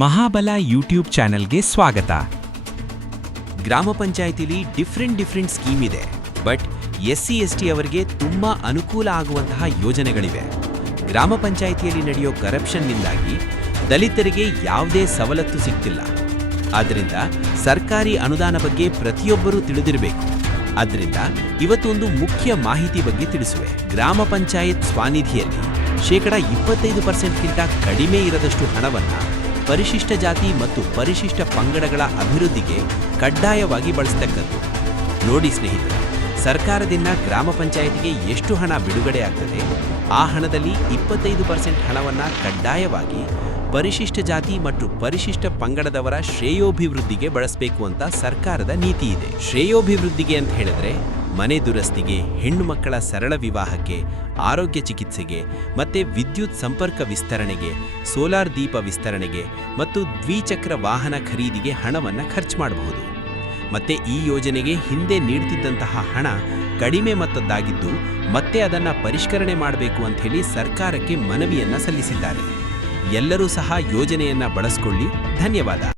Mahabala YouTube ಚಾನೆಲ್ಗೆ ಸ್ವಾಗತ. ಗ್ರಾಮ ಪಂಚಾಯಿತಿಲಿ ಡಿಫ್ರೆಂಟ್ ಸ್ಕೀಮ್ ಇದೆ. ಬಟ್ SC/ST ಅವರಿಗೆ ತುಂಬಾ ಅನುಕೂಲ ಆಗುವಂತಹ ಯೋಜನೆಗಳಿವೆ. ಗ್ರಾಮ ಪಂಚಾಯಿತಿಯಲ್ಲಿ ನಡೆಯೋ ಕರಪ್ಷನ್ನಿಂದಾಗಿ ದಲಿತರಿಗೆ ಯಾವುದೇ ಸವಲತ್ತು ಸಿಗ್ತಿಲ್ಲ. ಆದ್ದರಿಂದ ಸರ್ಕಾರಿ ಅನುದಾನ ಬಗ್ಗೆ ಪ್ರತಿಯೊಬ್ಬರೂ ತಿಳಿದಿರಬೇಕು. ಆದ್ದರಿಂದ ಇವತ್ತು ಒಂದು ಮುಖ್ಯ ಮಾಹಿತಿ ಬಗ್ಗೆ ತಿಳಿಸುವೆ. ಗ್ರಾಮ ಪಂಚಾಯತ್ ಸ್ವಾನಿಧಿಯಲ್ಲಿ 25%ಗಿಂತ ಕಡಿಮೆ ಇರದಷ್ಟು ಹಣವನ್ನು ಪರಿಶಿಷ್ಟ ಜಾತಿ ಮತ್ತು ಪರಿಶಿಷ್ಟ ಪಂಗಡಗಳ ಅಭಿವೃದ್ಧಿಗೆ ಕಡ್ಡಾಯವಾಗಿ ಬಳಸತಕ್ಕದ್ದು. ನೋಡಿ ಸ್ನೇಹಿತರೆ, ಸರ್ಕಾರದಿಂದ ಗ್ರಾಮ ಪಂಚಾಯಿತಿಗೆ ಎಷ್ಟು ಹಣ ಬಿಡುಗಡೆ ಆಗ್ತದೆ, ಆ ಹಣದಲ್ಲಿ 25% ಹಣವನ್ನು ಕಡ್ಡಾಯವಾಗಿ ಪರಿಶಿಷ್ಟ ಜಾತಿ ಮತ್ತು ಪರಿಶಿಷ್ಟ ಪಂಗಡದವರ ಶ್ರೇಯೋಭಿವೃದ್ಧಿಗೆ ಬಳಸಬೇಕು ಅಂತ ಸರ್ಕಾರದ ನೀತಿ ಇದೆ. ಶ್ರೇಯೋಭಿವೃದ್ಧಿಗೆ ಅಂತ ಹೇಳಿದ್ರೆ ಮನೆ ದುರಸ್ತಿಗೆ, ಹೆಣ್ಣು ಮಕ್ಕಳ ಸರಳ ವಿವಾಹಕ್ಕೆ, ಆರೋಗ್ಯ ಚಿಕಿತ್ಸೆಗೆ ಮತ್ತೆ ವಿದ್ಯುತ್ ಸಂಪರ್ಕ ವಿಸ್ತರಣೆಗೆ, ಸೋಲಾರ್ ದೀಪ ವಿಸ್ತರಣೆಗೆ ಮತ್ತು ದ್ವಿಚಕ್ರ ವಾಹನ ಖರೀದಿಗೆ ಹಣವನ್ನು ಖರ್ಚು ಮಾಡಬಹುದು. ಮತ್ತೆ ಈ ಯೋಜನೆಗೆ ಹಿಂದೆ ನೀಡುತ್ತಿದ್ದಂತಹ ಹಣ ಕಡಿಮೆ ಮೊತ್ತದ್ದಾಗಿದ್ದು ಮತ್ತೆ ಅದನ್ನು ಪರಿಷ್ಕರಣೆ ಮಾಡಬೇಕು ಅಂತ ಹೇಳಿ ಸರ್ಕಾರಕ್ಕೆ ಮನವಿಯನ್ನ ಸಲ್ಲಿಸಿದ್ದಾರೆ. ಎಲ್ಲರೂ ಸಹ ಯೋಜನೆಯನ್ನ ಬಳಸಿಕೊಳ್ಳಿ. ಧನ್ಯವಾದ.